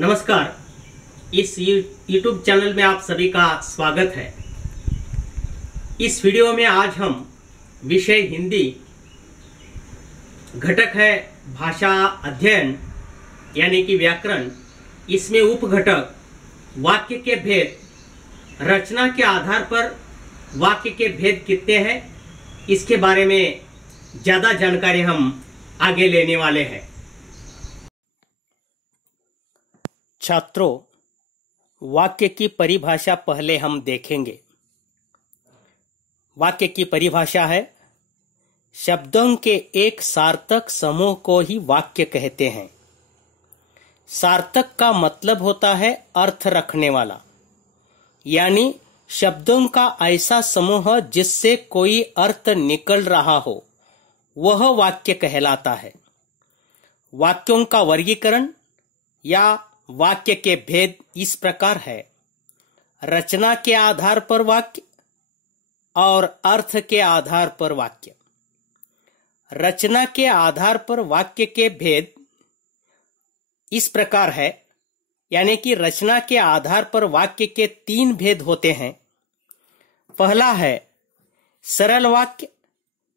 नमस्कार। इस YouTube channel में आप सभी का स्वागत है। इस वीडियो में आज हम विषय हिंदी घटक है भाषा अध्ययन यानी कि व्याकरण, इसमें उपघटक वाक्य के भेद, रचना के आधार पर वाक्य के भेद कितने हैं, इसके बारे में ज़्यादा जानकारी हम आगे लेने वाले हैं। छात्रों, वाक्य की परिभाषा पहले हम देखेंगे। वाक्य की परिभाषा है, शब्दों के एक सार्थक समूह को ही वाक्य कहते हैं। सार्थक का मतलब होता है अर्थ रखने वाला, यानी शब्दों का ऐसा समूह जिससे कोई अर्थ निकल रहा हो, वह वाक्य कहलाता है। वाक्यों का वर्गीकरण या वाक्य के भेद इस प्रकार है: रचना के आधार पर वाक्य और अर्थ के आधार पर वाक्य। रचना के आधार पर वाक्य के भेद इस प्रकार है, यानी कि रचना के आधार पर वाक्य के 3 भेद होते हैं। पहला है सरल वाक्य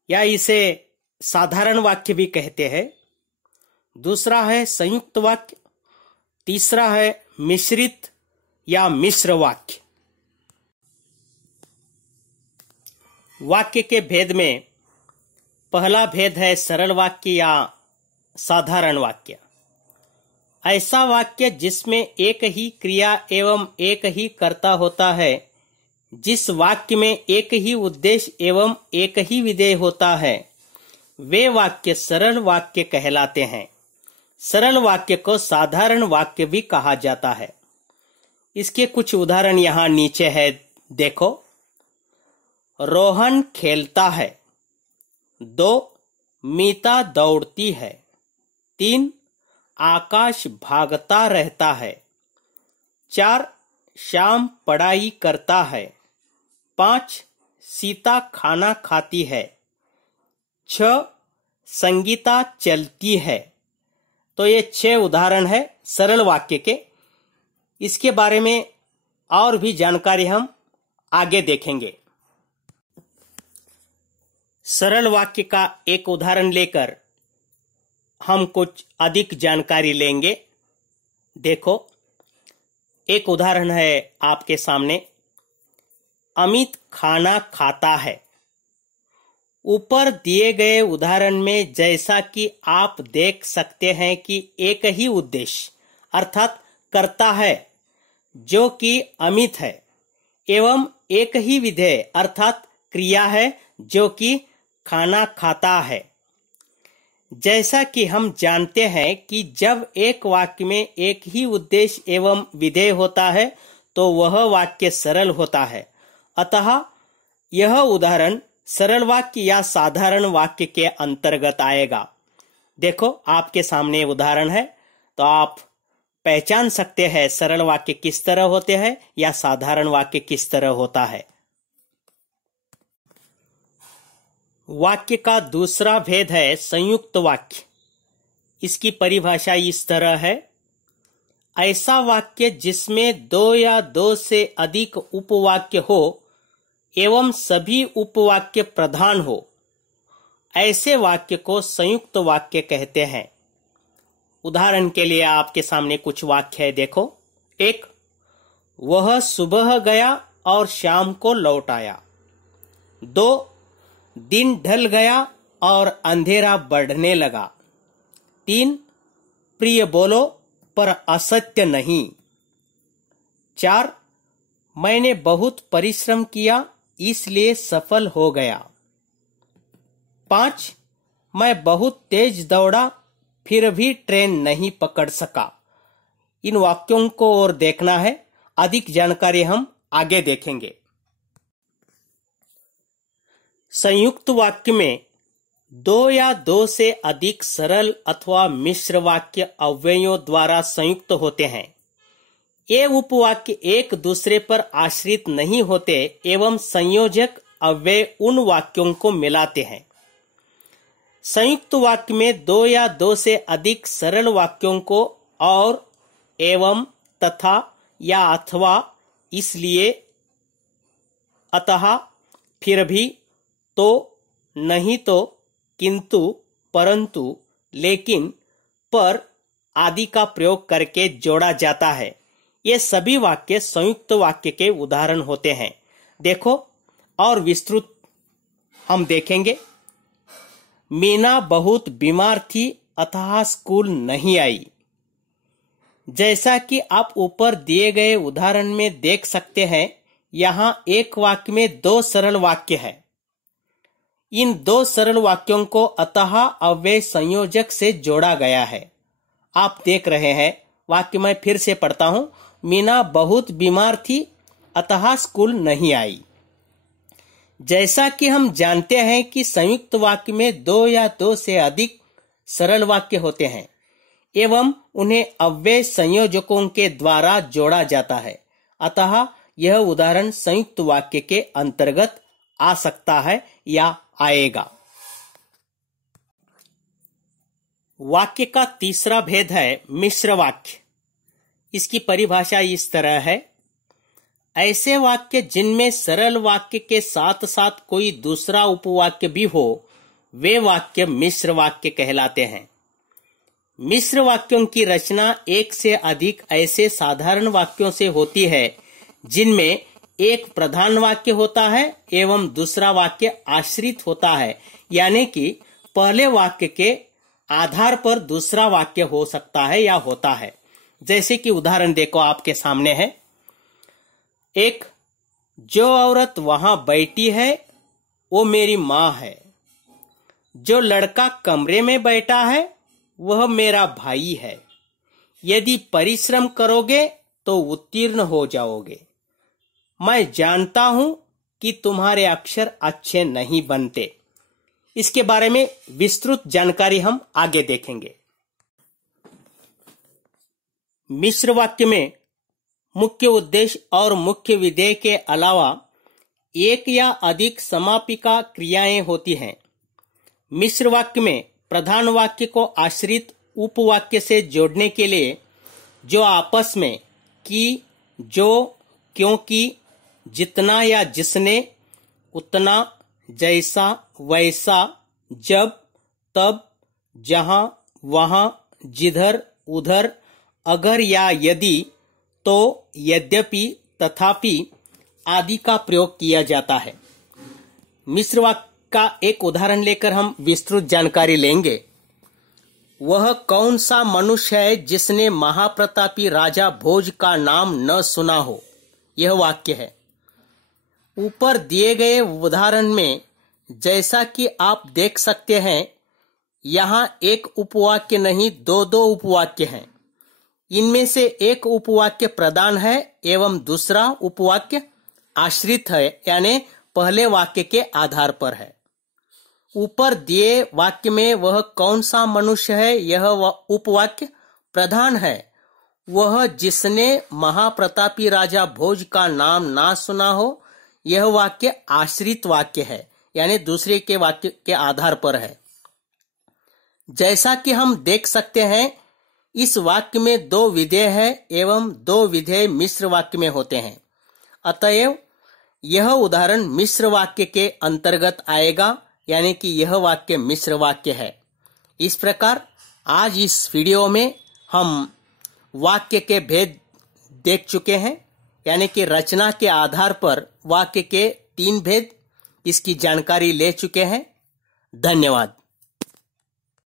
या इसे साधारण वाक्य भी कहते हैं। दूसरा है संयुक्त वाक्य। तीसरा है मिश्रित या मिश्र वाक्य। वाक्य के भेद में पहला भेद है सरल वाक्य या साधारण वाक्य। ऐसा वाक्य जिसमें एक ही क्रिया एवं एक ही कर्ता होता है, जिस वाक्य में एक ही उद्देश्य एवं एक ही विधेय होता है, वे वाक्य सरल वाक्य कहलाते हैं। सरल वाक्य को साधारण वाक्य भी कहा जाता है। इसके कुछ उदाहरण यहाँ नीचे है, देखो। रोहन खेलता है। 2 मीता दौड़ती है। 3 आकाश भागता रहता है। 4 श्याम पढ़ाई करता है। 5 सीता खाना खाती है। 6 संगीता चलती है। तो ये 6 उदाहरण है सरल वाक्य के। इसके बारे में और भी जानकारी हम आगे देखेंगे। सरल वाक्य का एक उदाहरण लेकर हम कुछ अधिक जानकारी लेंगे। देखो, एक उदाहरण है आपके सामने। अमित खाना खाता है। ऊपर दिए गए उदाहरण में जैसा कि आप देख सकते हैं कि एक ही उद्देश्य अर्थात कर्ता है जो कि अमित है, एवं एक ही विधेय अर्थात क्रिया है जो कि खाना खाता है। जैसा कि हम जानते हैं कि जब एक वाक्य में एक ही उद्देश्य एवं विधेय होता है तो वह वाक्य सरल होता है। अतः यह उदाहरण सरल वाक्य या साधारण वाक्य के अंतर्गत आएगा। देखो, आपके सामने उदाहरण है, तो आप पहचान सकते हैं सरल वाक्य किस तरह होते हैं या साधारण वाक्य किस तरह होता है। वाक्य का दूसरा भेद है संयुक्त वाक्य। इसकी परिभाषा इस तरह है: ऐसा वाक्य जिसमें 2 या 2 से अधिक उपवाक्य हो एवं सभी उपवाक्य प्रधान हो, ऐसे वाक्य को संयुक्त वाक्य कहते हैं। उदाहरण के लिए आपके सामने कुछ वाक्य है, देखो। 1 वह सुबह गया और शाम को लौट आया। 2 दिन ढल गया और अंधेरा बढ़ने लगा। 3 प्रिय बोलो पर असत्य नहीं। 4 मैंने बहुत परिश्रम किया इसलिए सफल हो गया। 5 मैं बहुत तेज दौड़ा फिर भी ट्रेन नहीं पकड़ सका। इन वाक्यों को और देखना है, अधिक जानकारी हम आगे देखेंगे। संयुक्त वाक्य में 2 या 2 से अधिक सरल अथवा मिश्र वाक्य अव्ययों द्वारा संयुक्त होते हैं। ये उपवाक्य एक दूसरे पर आश्रित नहीं होते एवं संयोजक अव्यय उन वाक्यों को मिलाते हैं। संयुक्त वाक्य में 2 या 2 से अधिक सरल वाक्यों को और एवं, तथा या अथवा, इसलिए, अतः, फिर भी, तो, नहीं तो, किंतु, परंतु, लेकिन, पर आदि का प्रयोग करके जोड़ा जाता है। ये सभी वाक्य संयुक्त वाक्य के उदाहरण होते हैं। देखो और विस्तृत हम देखेंगे। मीना बहुत बीमार थी अतः स्कूल नहीं आई। जैसा कि आप ऊपर दिए गए उदाहरण में देख सकते हैं, यहाँ एक वाक्य में दो सरल वाक्य है। इन दो सरल वाक्यों को अतः अव्यय संयोजक से जोड़ा गया है। आप देख रहे हैं, वाक्य मैं फिर से पढ़ता हूं। मीना बहुत बीमार थी अतः स्कूल नहीं आई। जैसा कि हम जानते हैं कि संयुक्त वाक्य में दो या दो से अधिक सरल वाक्य होते हैं एवं उन्हें अव्यय संयोजकों के द्वारा जोड़ा जाता है, अतः यह उदाहरण संयुक्त वाक्य के अंतर्गत आ सकता है या आएगा। वाक्य का तीसरा भेद है मिश्र वाक्य। इसकी परिभाषा इस तरह है: ऐसे वाक्य जिनमें सरल वाक्य के साथ साथ कोई दूसरा उपवाक्य भी हो, वे वाक्य मिश्र वाक्य कहलाते हैं। मिश्र वाक्यों की रचना एक से अधिक ऐसे साधारण वाक्यों से होती है जिनमें एक प्रधान वाक्य होता है एवं दूसरा वाक्य आश्रित होता है, यानी कि पहले वाक्य के आधार पर दूसरा वाक्य हो सकता है या होता है। जैसे कि उदाहरण देखो आपके सामने है। एक, जो औरत वहां बैठी है वो मेरी माँ है। जो लड़का कमरे में बैठा है वह मेरा भाई है। यदि परिश्रम करोगे तो उत्तीर्ण हो जाओगे। मैं जानता हूं कि तुम्हारे अक्षर अच्छे नहीं बनते। इसके बारे में विस्तृत जानकारी हम आगे देखेंगे। मिश्र वाक्य में मुख्य उद्देश्य और मुख्य विधेय के अलावा एक या अधिक समापिका क्रियाएं होती हैं। मिश्र वाक्य में प्रधान वाक्य को आश्रित उपवाक्य से जोड़ने के लिए जो आपस में कि, जो, क्योंकि, जितना या जिसने, उतना, जैसा, वैसा, जब, तब, जहां, वहां, जिधर, उधर, अगर या यदि, तो, यद्यपि, तथापि आदि का प्रयोग किया जाता है। मिश्र वाक्य का एक उदाहरण लेकर हम विस्तृत जानकारी लेंगे। वह कौन सा मनुष्य है जिसने महाप्रतापी राजा भोज का नाम न सुना हो? यह वाक्य है। ऊपर दिए गए उदाहरण में जैसा कि आप देख सकते हैं, यहाँ एक उपवाक्य नहीं दो दो उपवाक्य हैं। इनमें से एक उपवाक्य प्रधान है एवं दूसरा उपवाक्य आश्रित है, यानी पहले वाक्य के आधार पर है। ऊपर दिए वाक्य में वह कौन सा मनुष्य है, यह उपवाक्य प्रधान है। वह जिसने महाप्रतापी राजा भोज का नाम ना सुना हो, यह वाक्य आश्रित वाक्य है, यानी दूसरे के वाक्य के आधार पर है। जैसा कि हम देख सकते हैं, इस वाक्य में दो विधेय है एवं दो विधेय मिश्र वाक्य में होते हैं। अतएव यह उदाहरण मिश्र वाक्य के अंतर्गत आएगा, यानी कि यह वाक्य मिश्र वाक्य है। इस प्रकार आज इस वीडियो में हम वाक्य के भेद देख चुके हैं, यानी कि रचना के आधार पर वाक्य के 3 भेद, इसकी जानकारी ले चुके हैं। धन्यवाद।